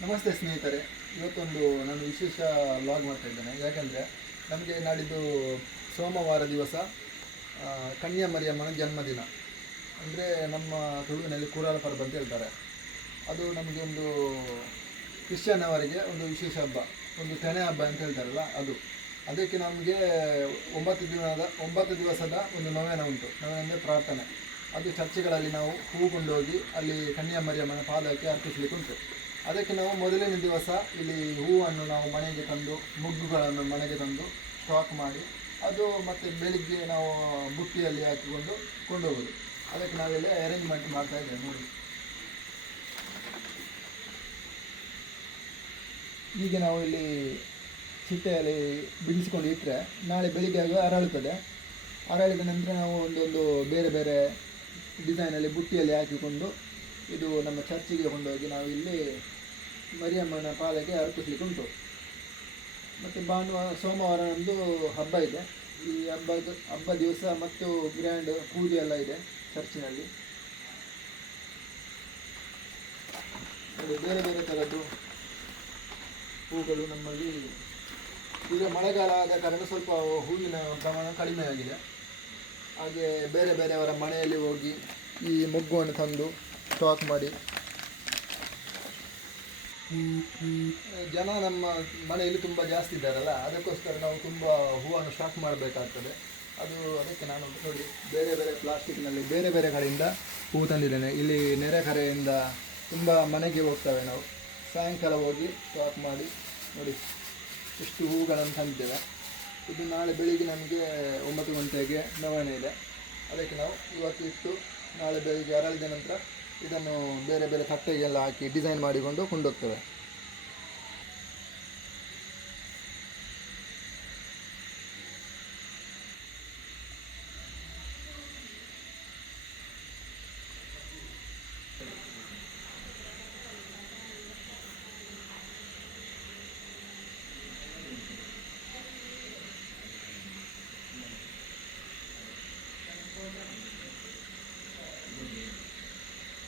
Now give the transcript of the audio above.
ನಮಸ್ತೆ ಸ್ನೇಹಿತರೆ, ಇವತ್ತೊಂದು ನಾನು ವಿಶೇಷ ಲಾಗ್ ಮಾಡ್ತಾ ಇದ್ದೇನೆ. ಯಾಕೆಂದರೆ ನಮಗೆ ನಾಡಿದ್ದು ಸೋಮವಾರ ದಿವಸ ಕನ್ಯಾ ಮರಿಯಮ್ಮನ ಜನ್ಮದಿನ. ಅಂದರೆ ನಮ್ಮ ತುಳುವಿನಲ್ಲಿ ಕೂರಾಲ ಪರ್ಬ ಅಂತ ಹೇಳ್ತಾರೆ. ಅದು ನಮಗೆ ಒಂದು ಕ್ರಿಶ್ಚಿಯನ್ ಅವರಿಗೆ ಒಂದು ವಿಶೇಷ ಹಬ್ಬ, ಒಂದು ತೆನೆ ಹಬ್ಬ ಅಂತ ಹೇಳ್ತಾರಲ್ಲ ಅದು. ಅದಕ್ಕೆ ನಮಗೆ 9 ದಿವಸದ ಒಂದು ನೊವೇನ ಉಂಟು. ನೊವೇನ ಅಂದರೆ ಪ್ರಾರ್ಥನೆ. ಅದು ಚರ್ಚ್ಗಳಲ್ಲಿ ನಾವು ಹೂ ಕೊಂಡೋಗಿ ಅಲ್ಲಿ ಕನ್ಯಾ ಮರಿಯಮ್ಮನ ಪಾದಕ್ಕೆ ಅರ್ಪಿಸಲಿಕ್ಕೆ ಉಂಟು. ಅದಕ್ಕೆ ನಾವು ಮೊದಲನೇ ದಿವಸ ಇಲ್ಲಿ ಹೂವನ್ನು ನಾವು ಮನೆಗೆ ತಂದು, ಮುಗ್ಗುಗಳನ್ನು ಮನೆಗೆ ತಂದು ಸ್ಟಾಕ್ ಮಾಡಿ, ಅದು ಮತ್ತು ಬೆಳಿಗ್ಗೆ ನಾವು ಬುಟ್ಟಿಯಲ್ಲಿ ಹಾಕಿಕೊಂಡು ಕೊಂಡೋಗೋದು. ಅದಕ್ಕೆ ನಾವೆಲ್ಲ ಅರೇಂಜ್ಮೆಂಟ್ ಮಾಡ್ತಾ ಇದ್ದೇವೆ ನೋಡಿ. ಹೀಗೆ ನಾವು ಇಲ್ಲಿ ಚಿಟ್ಟೆಯಲ್ಲಿ ಬಿಡಿಸಿಕೊಂಡು ಇಟ್ಟರೆ ನಾಳೆ ಬೆಳಿಗ್ಗೆ ಆಗ ಅರಳುತ್ತದೆ. ಅರಳಿದ ನಂತರ ನಾವು ಒಂದೊಂದು ಬೇರೆ ಬೇರೆ ಡಿಸೈನಲ್ಲಿ ಬುಟ್ಟಿಯಲ್ಲಿ ಹಾಕಿಕೊಂಡು ಇದು ನಮ್ಮ ಚರ್ಚಿಗೆ ಕೊಂಡೋಗಿ ನಾವು ಇಲ್ಲಿ ಮರಿಯಮ್ಮನ ಪಾದಕ್ಕೆ ಅರ್ಪಿಸಲಿಕ್ಕೆ ಉಂಟು. ಮತ್ತು ಸೋಮವಾರ ಒಂದು ಹಬ್ಬ ಇದೆ. ಈ ಹಬ್ಬ ದಿವಸ ಮತ್ತು ಗ್ರ್ಯಾಂಡ್ ಪೂಜೆ ಎಲ್ಲ ಇದೆ ಚರ್ಚಿನಲ್ಲಿ. ಬೇರೆ ಬೇರೆ ಥರದ್ದು ಹೂಗಳು ನಮ್ಮಲ್ಲಿ. ಈಗ ಮಳೆಗಾಲ ಆದ ಕಾರಣ ಸ್ವಲ್ಪ ಹೂವಿನ ಪ್ರಮಾಣ ಕಡಿಮೆ ಆಗಿದೆ. ಹಾಗೆ ಬೇರೆ ಬೇರೆಯವರ ಮನೆಯಲ್ಲಿ ಹೋಗಿ ಈ ಮೊಗ್ಗುವನ್ನು ತಂದು ಸ್ಟಾಕ್ ಮಾಡಿ, ಜನ ನಮ್ಮ ಮನೆಯಲ್ಲಿ ತುಂಬ ಜಾಸ್ತಿ ಇದ್ದಾರಲ್ಲ, ಅದಕ್ಕೋಸ್ಕರ ನಾವು ತುಂಬ ಹೂವನ್ನು ಸ್ಟಾಕ್ ಮಾಡಬೇಕಾಗ್ತದೆ. ಅದಕ್ಕೆ ನಾನು ನೋಡಿ ಬೇರೆ ಬೇರೆ ಪ್ಲಾಸ್ಟಿಕ್ನಲ್ಲಿ ಬೇರೆ ಬೇರೆ ಕಡೆಯಿಂದ ಹೂ ತಂದಿದ್ದೇನೆ. ಇಲ್ಲಿ ನೆರೆಕರೆಯಿಂದ ತುಂಬ ಮನೆಗೆ ಹೋಗ್ತವೆ. ನಾವು ಸಾಯಂಕಾಲ ಹೋಗಿ ಸ್ಟಾಕ್ ಮಾಡಿ ನೋಡಿ ಇಷ್ಟು ಹೂಗಳನ್ನು ತಂದಿದ್ದೇವೆ. ಇದು ನಾಳೆ ಬೆಳಿಗ್ಗೆ ನಮಗೆ 9 ಗಂಟೆಗೆ ನವಣೆ ಇದೆ. ಅದಕ್ಕೆ ನಾವು ಇವತ್ತು ಇಟ್ಟು ನಾಳೆ ಬೆಳಿಗ್ಗೆ ಅರಳಿದ ನಂತರ ಇದನ್ನು ಬೇರೆ ಬೇರೆ ತಟ್ಟೆಗೆಲ್ಲ ಹಾಕಿ ಡಿಸೈನ್ ಮಾಡಿಕೊಂಡು ಕೊಂಡೋಗ್ತೇವೆ.